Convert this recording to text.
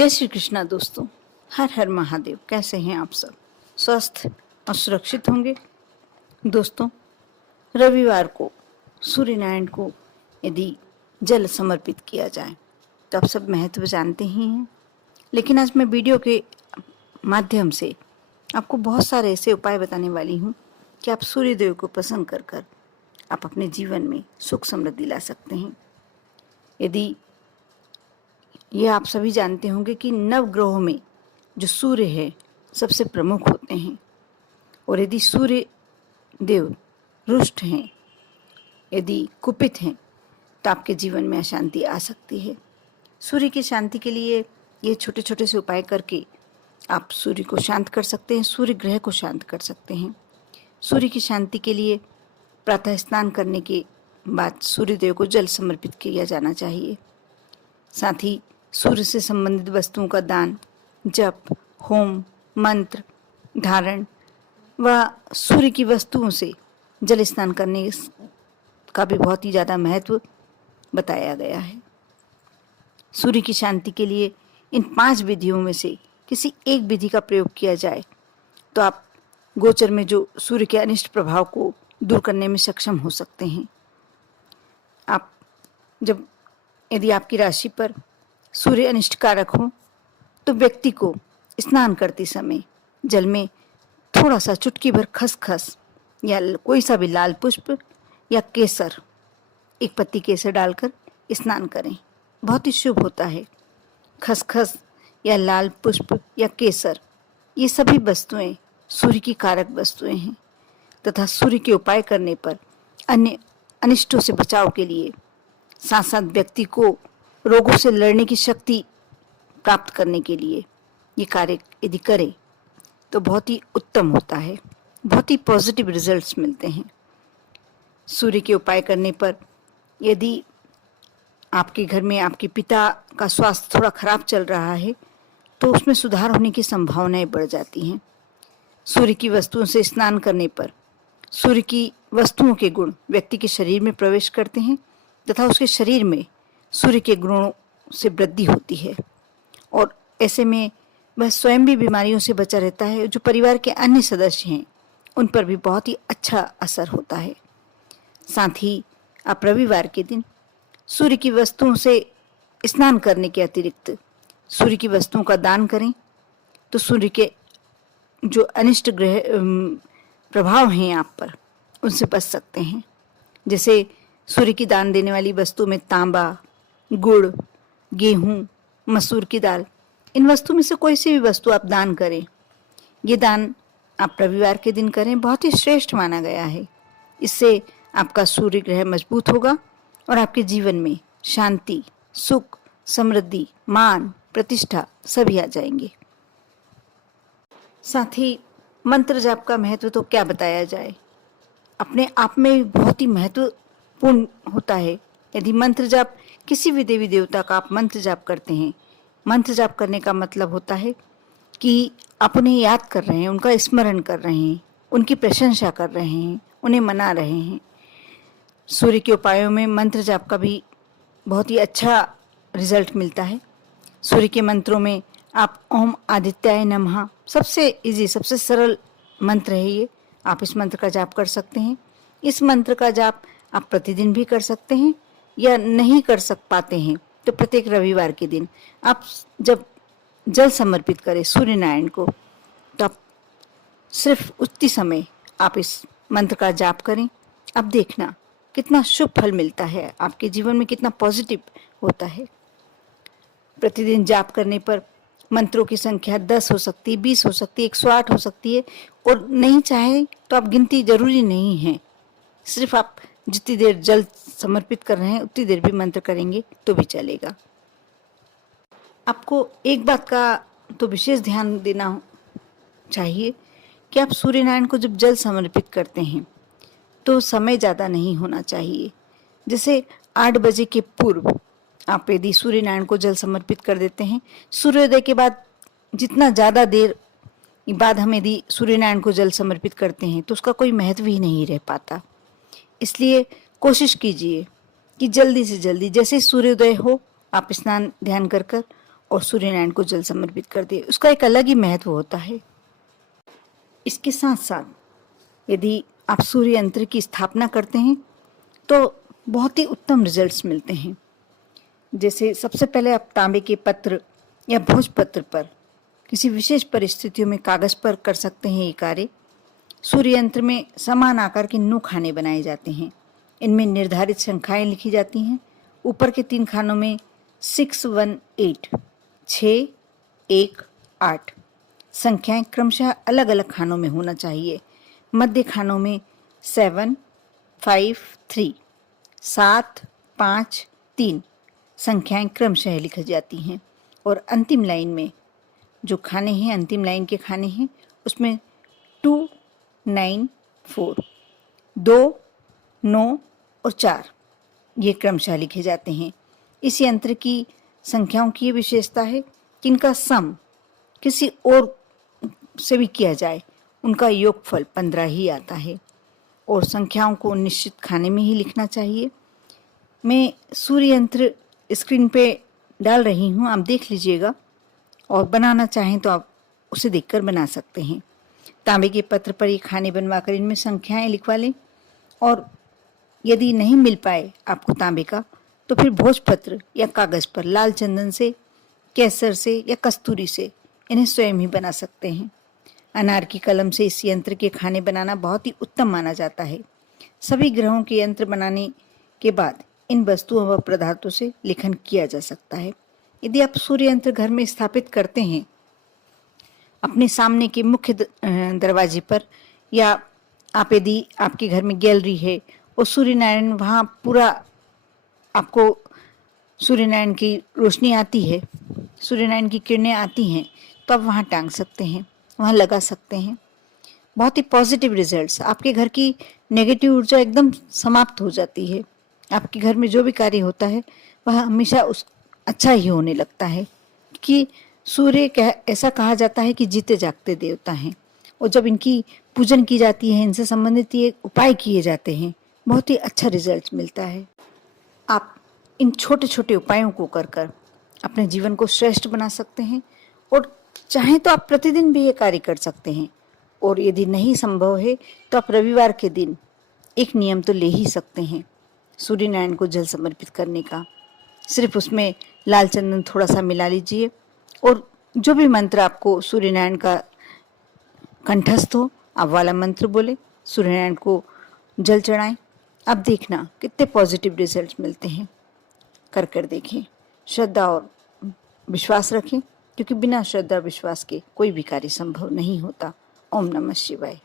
जय श्री कृष्णा दोस्तों। हर हर महादेव। कैसे हैं आप सब? स्वस्थ और सुरक्षित होंगे। दोस्तों, रविवार को सूर्य नारायण को यदि जल समर्पित किया जाए तो आप सब महत्व जानते ही हैं, लेकिन आज मैं वीडियो के माध्यम से आपको बहुत सारे ऐसे उपाय बताने वाली हूँ कि आप सूर्य देव को प्रसन्न कर कर आप अपने जीवन में सुख समृद्धि ला सकते हैं। यदि ये आप सभी जानते होंगे कि नवग्रहों में जो सूर्य है सबसे प्रमुख होते हैं, और यदि सूर्य देव रुष्ट हैं, यदि कुपित हैं, तो आपके जीवन में अशांति आ सकती है। सूर्य की शांति के लिए ये छोटे छोटे से उपाय करके आप सूर्य को शांत कर सकते हैं, सूर्य ग्रह को शांत कर सकते हैं। सूर्य की शांति के लिए प्रातः स्नान करने के बाद सूर्य देव को जल समर्पित किया जाना चाहिए। साथ ही सूर्य से संबंधित वस्तुओं का दान, जप, होम, मंत्र, धारण व सूर्य की वस्तुओं से जल स्नान करने का भी बहुत ही ज़्यादा महत्व बताया गया है। सूर्य की शांति के लिए इन 5 विधियों में से किसी एक विधि का प्रयोग किया जाए तो आप गोचर में जो सूर्य के अनिष्ट प्रभाव को दूर करने में सक्षम हो सकते हैं। आप यदि आपकी राशि पर सूर्य अनिष्ट कारक हो तो व्यक्ति को स्नान करते समय जल में थोड़ा सा चुटकी भर खसखस या कोई सा भी लाल पुष्प या केसर, 1 पत्ती केसर डालकर स्नान करें। बहुत ही शुभ होता है। खसखस या लाल पुष्प या केसर, ये सभी वस्तुएं सूर्य की कारक वस्तुएं हैं तथा सूर्य के उपाय करने पर अन्य अनिष्टों से बचाव के लिए साथ साथ व्यक्ति को रोगों से लड़ने की शक्ति प्राप्त करने के लिए ये कार्य यदि करें तो बहुत ही उत्तम होता है, बहुत ही पॉजिटिव रिजल्ट्स मिलते हैं। सूर्य के उपाय करने पर यदि आपके घर में आपके पिता का स्वास्थ्य थोड़ा खराब चल रहा है तो उसमें सुधार होने की संभावनाएं बढ़ जाती हैं। सूर्य की वस्तुओं से स्नान करने पर सूर्य की वस्तुओं के गुण व्यक्ति के शरीर में प्रवेश करते हैं तथा उसके शरीर में सूर्य के गुणों से वृद्धि होती है, और ऐसे में वह स्वयं भी बीमारियों से बचा रहता है। जो परिवार के अन्य सदस्य हैं उन पर भी बहुत ही अच्छा असर होता है। साथ ही आप रविवार के दिन सूर्य की वस्तुओं से स्नान करने के अतिरिक्त सूर्य की वस्तुओं का दान करें तो सूर्य के जो अनिष्ट ग्रह प्रभाव हैं आप पर उनसे बच सकते हैं। जैसे सूर्य की दान देने वाली वस्तु में तांबा, गुड़, गेहूं, मसूर की दाल, इन वस्तु में से कोई सी भी वस्तु आप दान करें। ये दान आप रविवार के दिन करें, बहुत ही श्रेष्ठ माना गया है। इससे आपका सूर्य ग्रह मजबूत होगा और आपके जीवन में शांति, सुख, समृद्धि, मान, प्रतिष्ठा सभी आ जाएंगे। साथ ही मंत्र जाप का महत्व तो क्या बताया जाए, अपने आप में बहुत ही महत्वपूर्ण होता है। यदि मंत्र जाप किसी भी देवी देवता का आप मंत्र जाप करते हैं, मंत्र जाप करने का मतलब होता है कि आप उन्हें याद कर रहे हैं, उनका स्मरण कर रहे हैं, उनकी प्रशंसा कर रहे हैं, उन्हें मना रहे हैं। सूर्य के उपायों में मंत्र जाप का भी बहुत ही अच्छा रिजल्ट मिलता है। सूर्य के मंत्रों में आप ओम आदित्याय नमः, सबसे इजी, सबसे सरल मंत्र है ये। आप इस मंत्र का जाप कर सकते हैं। इस मंत्र का जाप आप प्रतिदिन भी कर सकते हैं, या नहीं कर पाते हैं तो प्रत्येक रविवार के दिन आप जब जल समर्पित करें सूर्य नारायण को तो आप सिर्फ उतनी समय आप इस मंत्र का जाप करें। अब देखना कितना शुभ फल मिलता है, आपके जीवन में कितना पॉजिटिव होता है। प्रतिदिन जाप करने पर मंत्रों की संख्या 10 हो सकती है, 20 हो सकती है, 108 हो सकती है, और नहीं चाहे तो आप गिनती जरूरी नहीं है। सिर्फ आप जितनी देर जल समर्पित कर रहे हैं उतनी देर भी मंत्र करेंगे तो भी चलेगा। आपको एक बात का तो विशेष ध्यान देना चाहिए कि आप सूर्य नारायण को जब जल समर्पित करते हैं तो समय ज़्यादा नहीं होना चाहिए। जैसे 8 बजे के पूर्व आप यदि सूर्य नारायण को जल समर्पित कर देते हैं, सूर्योदय के बाद जितना ज़्यादा देर बाद हम यदि सूर्य नारायण को जल समर्पित करते हैं तो उसका कोई महत्व ही नहीं रह पाता। इसलिए कोशिश कीजिए कि जल्दी से जल्दी जैसे सूर्योदय हो आप स्नान ध्यान कर और सूर्यनारायण को जल समर्पित कर दे, उसका एक अलग ही महत्व होता है। इसके साथ साथ यदि आप सूर्य यंत्र की स्थापना करते हैं तो बहुत ही उत्तम रिजल्ट्स मिलते हैं। जैसे सबसे पहले आप तांबे के पत्र या भोजपत्र पर किसी विशेष परिस्थितियों में कागज पर कर सकते हैं ये कार्य। सूर्य यंत्र में समान आकार के 9 खाने बनाए जाते हैं। इनमें निर्धारित संख्याएं लिखी जाती हैं। ऊपर के 3 खानों में 6, 1, 8, 6, 1, 8 संख्याएं क्रमशः अलग अलग खानों में होना चाहिए। मध्य खानों में 7, 5, 3, 7, 5, 3 संख्याएं क्रमशः लिखी जाती हैं। और अंतिम लाइन में जो खाने हैं, अंतिम लाइन के खाने हैं, उसमें 2, 9, 4 2, 9 और 4 ये क्रमशः लिखे जाते हैं। इस यंत्र की संख्याओं की ये विशेषता है कि इनका सम किसी और से भी किया जाए, उनका योगफल 15 ही आता है और संख्याओं को निश्चित खाने में ही लिखना चाहिए। मैं सूर्य यंत्र स्क्रीन पे डाल रही हूँ, आप देख लीजिएगा और बनाना चाहें तो आप उसे देखकर बना सकते हैं। तांबे के पत्र पर ये खाने बनवाकर इनमें संख्याएं लिखवा लें और यदि नहीं मिल पाए आपको तांबे का तो फिर भोजपत्र या कागज पर लाल चंदन से, केसर से या कस्तूरी से इन्हें स्वयं ही बना सकते हैं। अनार की कलम से इस यंत्र के खाने बनाना बहुत ही उत्तम माना जाता है। सभी ग्रहों के यंत्र बनाने के बाद इन वस्तुओं व पदार्थों से लेखन किया जा सकता है। यदि आप सूर्य यंत्र घर में स्थापित करते हैं अपने सामने के मुख्य दरवाजे पर, या आप यदि आपके घर में गैलरी है और सूर्यनारायण वहाँ पूरा आपको सूर्यनारायण की रोशनी आती है, सूर्यनारायण की किरणें आती हैं, तो आप वहाँ टांग सकते हैं, वहाँ लगा सकते हैं। बहुत ही पॉजिटिव रिजल्ट्स, आपके घर की नेगेटिव ऊर्जा एकदम समाप्त हो जाती है। आपके घर में जो भी कार्य होता है वह हमेशा अच्छा ही होने लगता है कि सूर्य ऐसा कहा जाता है कि जीते जागते देवता हैं और जब इनकी पूजन की जाती है, इनसे संबंधित ये उपाय किए जाते हैं, बहुत ही अच्छा रिजल्ट मिलता है। आप इन छोटे छोटे उपायों को कर कर अपने जीवन को श्रेष्ठ बना सकते हैं और चाहें तो आप प्रतिदिन भी ये कार्य कर सकते हैं। और यदि नहीं संभव है तो आप रविवार के दिन एक नियम तो ले ही सकते हैं सूर्यनारायण को जल समर्पित करने का। सिर्फ उसमें लाल चंदन थोड़ा सा मिला लीजिए और जो भी मंत्र आपको सूर्यनारायण का कंठस्थ हो आप वाला मंत्र बोले, सूर्यनारायण को जल चढ़ाएं। अब देखना कितने पॉजिटिव रिजल्ट्स मिलते हैं। कर देखें, श्रद्धा और विश्वास रखें, क्योंकि बिना श्रद्धा विश्वास के कोई भी कार्य संभव नहीं होता। ओम नमः शिवाय।